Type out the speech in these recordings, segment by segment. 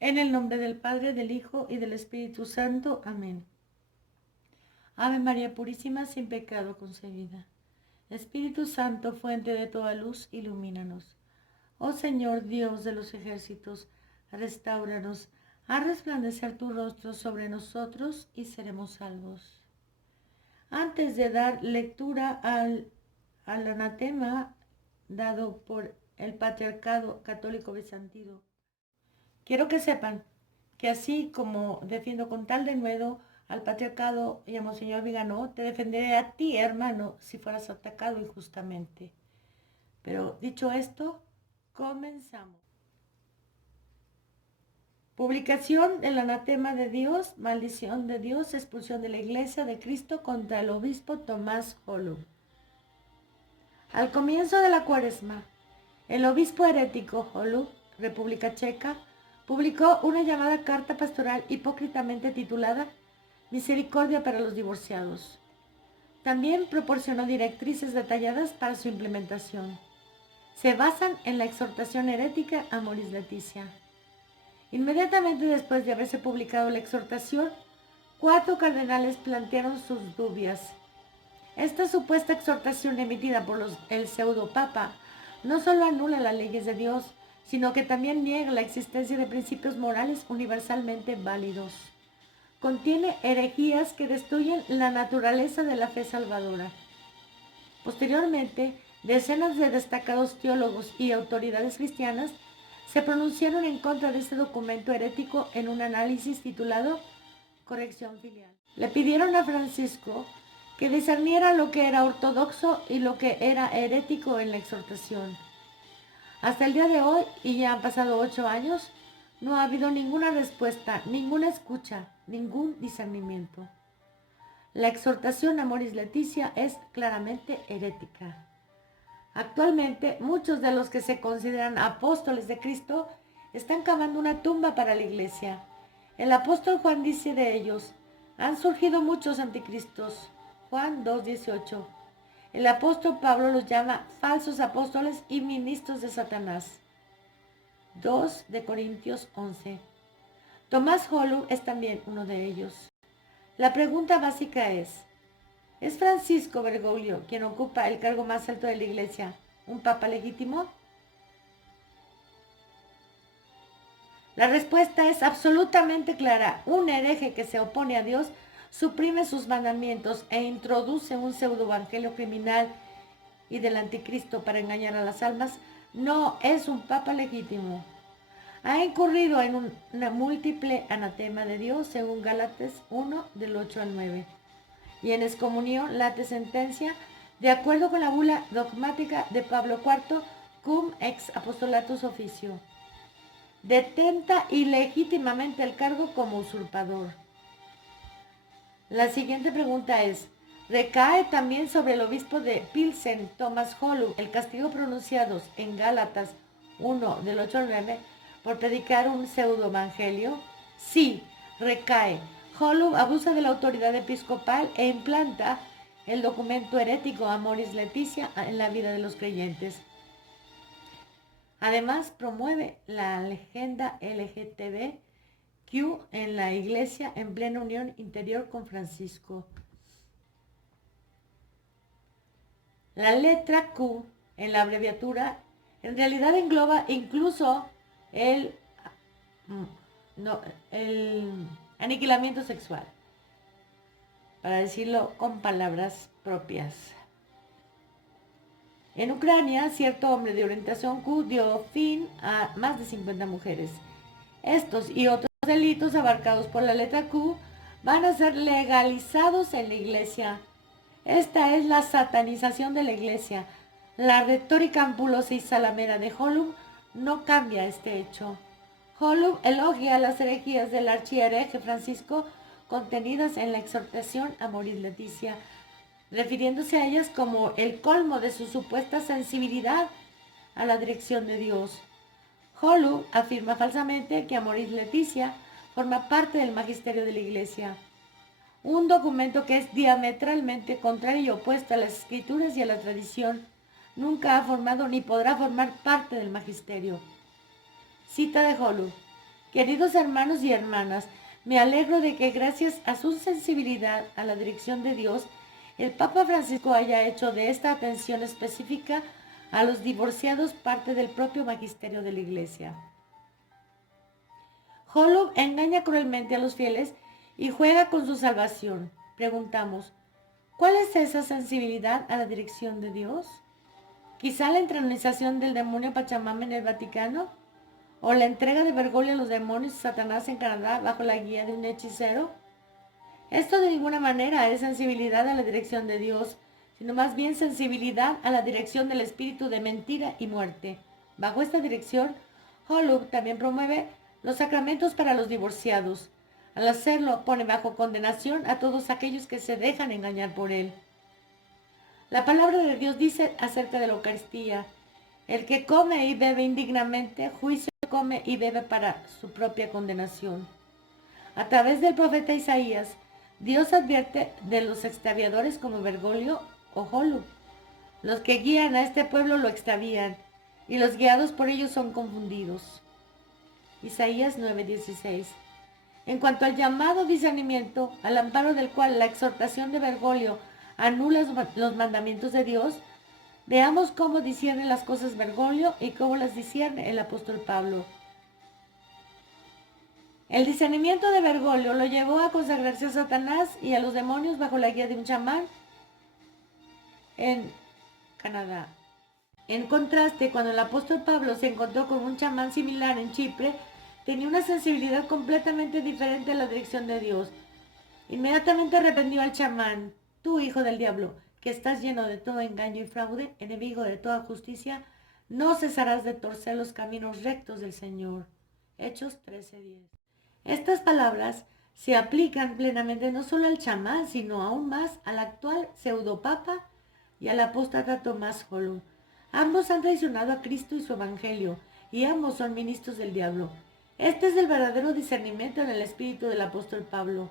En el nombre del Padre, del Hijo y del Espíritu Santo. Amén. Ave María Purísima, sin pecado concebida. Espíritu Santo, fuente de toda luz, ilumínanos. Oh Señor Dios de los ejércitos, restáuranos, haz resplandecer tu rostro sobre nosotros y seremos salvos. Antes de dar lectura al anatema dado por el Patriarcado Católico Bizantino, quiero que sepan que así como defiendo con tal denuedo al patriarcado y a Monseñor Vigano, te defenderé a ti, hermano, si fueras atacado injustamente. Pero dicho esto, comenzamos. Publicación del anatema de Dios, maldición de Dios, expulsión de la Iglesia de Cristo contra el obispo Tomás Holub. Al comienzo de la Cuaresma, el obispo herético Holub, República Checa, publicó una llamada carta pastoral hipócritamente titulada Misericordia para los divorciados. También proporcionó directrices detalladas para su implementación. Se basan en la exhortación herética Amoris Laetitia. Inmediatamente después de haberse publicado la exhortación, 4 cardenales plantearon sus dudas. Esta supuesta exhortación emitida por el pseudo-papa no solo anula las leyes de Dios, sino que también niega la existencia de principios morales universalmente válidos. Contiene herejías que destruyen la naturaleza de la fe salvadora. Posteriormente, decenas de destacados teólogos y autoridades cristianas se pronunciaron en contra de este documento herético en un análisis titulado Corrección Filial. Le pidieron a Francisco que discerniera lo que era ortodoxo y lo que era herético en la exhortación. Hasta el día de hoy, y ya han pasado 8 años, no ha habido ninguna respuesta, ninguna escucha, ningún discernimiento. La exhortación Amoris Laetitia es claramente herética. Actualmente, muchos de los que se consideran apóstoles de Cristo están cavando una tumba para la iglesia. El apóstol Juan dice de ellos, han surgido muchos anticristos. Juan 2:18. El apóstol Pablo los llama falsos apóstoles y ministros de Satanás. 2 de Corintios 11. Tomás Holub es también uno de ellos. La pregunta básica ¿es Francisco Bergoglio, quien ocupa el cargo más alto de la Iglesia, un papa legítimo? La respuesta es absolutamente clara. Un hereje que se opone a Dios suprime sus mandamientos e introduce un pseudo-evangelio criminal y del anticristo para engañar a las almas, no es un papa legítimo. Ha incurrido en un múltiple anatema de Dios, según Gálatas 1, del 8 al 9. Y en excomunión late sentencia, de acuerdo con la bula dogmática de Pablo IV, cum ex apostolatus officio. Detenta ilegítimamente el cargo como usurpador. La siguiente pregunta es, ¿recae también sobre el obispo de Pilsen, Tomás Holub, el castigo pronunciado en Gálatas 1, del 8 al 9, por predicar un pseudo-evangelio? Sí, recae. Holub abusa de la autoridad episcopal e implanta el documento herético Amoris Laetitia en la vida de los creyentes. Además, promueve la agenda LGTBQ en la Iglesia en plena unión interior con Francisco. La letra Q en la abreviatura en realidad engloba incluso el aniquilamiento sexual, para decirlo con palabras propias. En Ucrania, cierto hombre de orientación Q dio fin a más de 50 mujeres. Estos y otros delitos abarcados por la letra Q van a ser legalizados en la iglesia. Esta es la satanización de la iglesia. La retórica ampulosa y salamera de Holub no cambia este hecho. Holub elogia las herejías del archihereje Francisco contenidas en la exhortación Amoris Laetitia, refiriéndose a ellas como el colmo de su supuesta sensibilidad a la dirección de Dios. Holub afirma falsamente que Amoris Laetitia forma parte del magisterio de la Iglesia, un documento que es diametralmente contrario y opuesto a las escrituras y a la tradición. Nunca ha formado ni podrá formar parte del magisterio. Cita de Holub. Queridos hermanos y hermanas, me alegro de que gracias a su sensibilidad a la dirección de Dios, el Papa Francisco haya hecho de esta atención específica a los divorciados parte del propio magisterio de la Iglesia. Holub engaña cruelmente a los fieles y juega con su salvación. Preguntamos, ¿cuál es esa sensibilidad a la dirección de Dios? ¿Quizá la entronización del demonio Pachamama en el Vaticano? ¿O la entrega de Bergoglio a los demonios y Satanás en Canadá bajo la guía de un hechicero? Esto de ninguna manera es sensibilidad a la dirección de Dios, sino más bien sensibilidad a la dirección del espíritu de mentira y muerte. Bajo esta dirección, Holub también promueve los sacramentos para los divorciados. Al hacerlo, pone bajo condenación a todos aquellos que se dejan engañar por él. La palabra de Dios dice acerca de la Eucaristía: el que come y bebe indignamente, juicio come y bebe para su propia condenación. A través del profeta Isaías, Dios advierte de los extraviadores como Bergoglio o Holub. Los que guían a este pueblo lo extravían, y los guiados por ellos son confundidos. Isaías 9:16. En cuanto al llamado discernimiento, al amparo del cual la exhortación de Bergoglio anula los mandamientos de Dios, veamos cómo discierne las cosas Bergoglio y cómo las discierne el apóstol Pablo. El discernimiento de Bergoglio lo llevó a consagrarse a Satanás y a los demonios bajo la guía de un chamán en Canadá. En contraste, cuando el apóstol Pablo se encontró con un chamán similar en Chipre, tenía una sensibilidad completamente diferente a la dirección de Dios. Inmediatamente reprendió al chamán: tú, hijo del diablo, que estás lleno de todo engaño y fraude, enemigo de toda justicia, no cesarás de torcer los caminos rectos del Señor. Hechos 13:10. Estas palabras se aplican plenamente no solo al chamán, sino aún más al actual pseudopapa y al apóstata Tomás Holub. Ambos han traicionado a Cristo y su evangelio, y ambos son ministros del diablo. Este es el verdadero discernimiento en el espíritu del apóstol Pablo.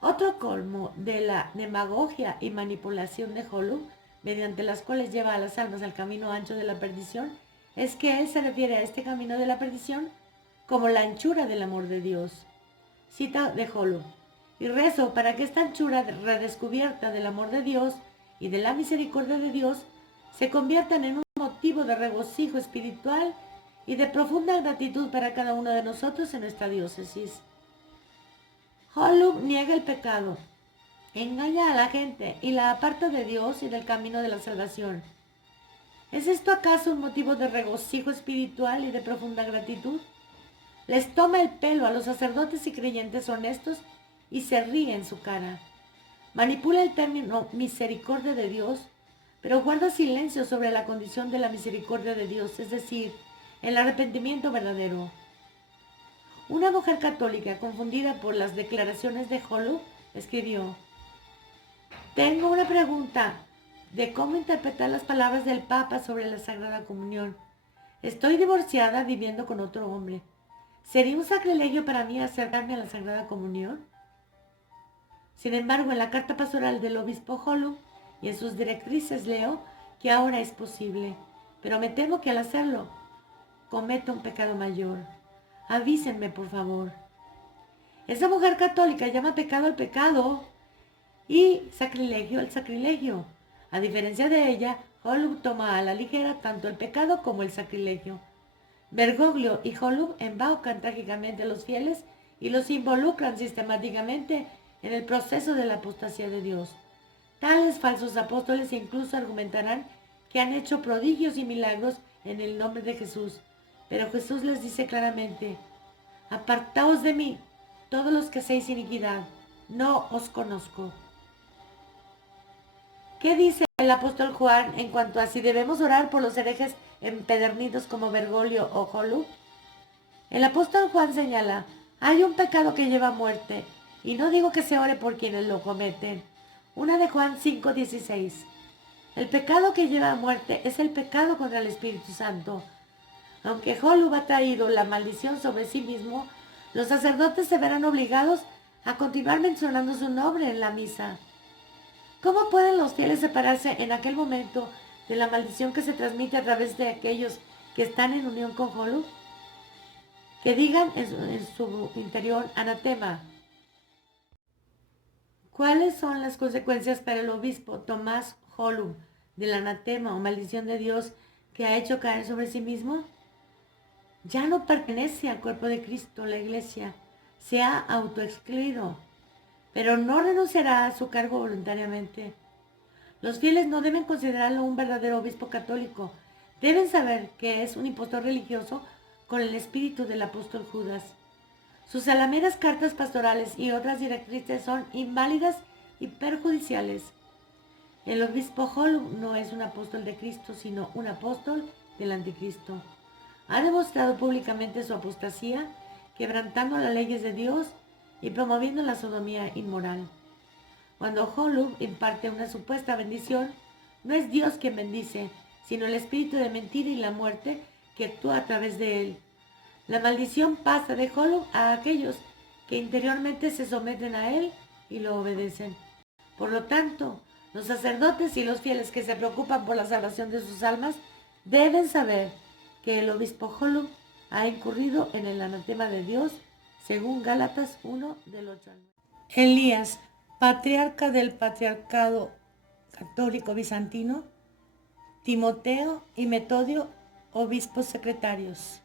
Otro colmo de la demagogia y manipulación de Holub, mediante las cuales lleva a las almas al camino ancho de la perdición, es que él se refiere a este camino de la perdición como la anchura del amor de Dios. Cita de Holub: y rezo para que esta anchura redescubierta del amor de Dios y de la misericordia de Dios se conviertan en un motivo de regocijo espiritual y de profunda gratitud para cada uno de nosotros en nuestra diócesis. Holub niega el pecado, engaña a la gente y la aparta de Dios y del camino de la salvación. ¿Es esto acaso un motivo de regocijo espiritual y de profunda gratitud? Les toma el pelo a los sacerdotes y creyentes honestos y se ríe en su cara. Manipula el término misericordia de Dios, pero guarda silencio sobre la condición de la misericordia de Dios, es decir, el arrepentimiento verdadero. Una mujer católica, confundida por las declaraciones de Holub, escribió: tengo una pregunta de cómo interpretar las palabras del Papa sobre la Sagrada Comunión. Estoy divorciada viviendo con otro hombre. ¿Sería un sacrilegio para mí acercarme a la Sagrada Comunión? Sin embargo, en la carta pastoral del obispo Holub y en sus directrices leo que ahora es posible, pero me temo que al hacerlo cometo un pecado mayor. Avísenme, por favor. Esa mujer católica llama pecado al pecado y sacrilegio al sacrilegio. A diferencia de ella, Holub toma a la ligera tanto el pecado como el sacrilegio. Bergoglio y Holub embaucan trágicamente a los fieles y los involucran sistemáticamente en el proceso de la apostasía de Dios. Tales falsos apóstoles incluso argumentarán que han hecho prodigios y milagros en el nombre de Jesús. Pero Jesús les dice claramente: apartaos de mí, todos los que hacéis iniquidad, no os conozco. ¿Qué dice el apóstol Juan en cuanto a si debemos orar por los herejes empedernidos como Bergoglio o Holub? El apóstol Juan señala: hay un pecado que lleva a muerte, y no digo que se ore por quienes lo cometen. Una de Juan 5:16. El pecado que lleva a muerte es el pecado contra el Espíritu Santo. Aunque Holub ha traído la maldición sobre sí mismo, los sacerdotes se verán obligados a continuar mencionando su nombre en la misa. ¿Cómo pueden los fieles separarse en aquel momento de la maldición que se transmite a través de aquellos que están en unión con Holub? que digan en su interior anatema. ¿Cuáles son las consecuencias para el obispo Tomás Holub del anatema o maldición de Dios que ha hecho caer sobre sí mismo? Ya no pertenece al cuerpo de Cristo, la iglesia. Se ha autoexcluido, pero no renunciará a su cargo voluntariamente. Los fieles no deben considerarlo un verdadero obispo católico. Deben saber que es un impostor religioso con el espíritu del apóstol Judas. Sus alameras cartas pastorales y otras directrices son inválidas y perjudiciales. El obispo Holub no es un apóstol de Cristo, sino un apóstol del anticristo. Ha demostrado públicamente su apostasía, quebrantando las leyes de Dios y promoviendo la sodomía inmoral. Cuando Holub imparte una supuesta bendición, no es Dios quien bendice, sino el espíritu de mentira y la muerte que actúa a través de él. La maldición pasa de Holub a aquellos que interiormente se someten a él y lo obedecen. Por lo tanto, los sacerdotes y los fieles que se preocupan por la salvación de sus almas deben saber que el obispo Holub ha incurrido en el anatema de Dios, según Gálatas 1, del 8 al 9. Elías, patriarca del patriarcado católico bizantino, Timoteo y Metodio, obispos secretarios.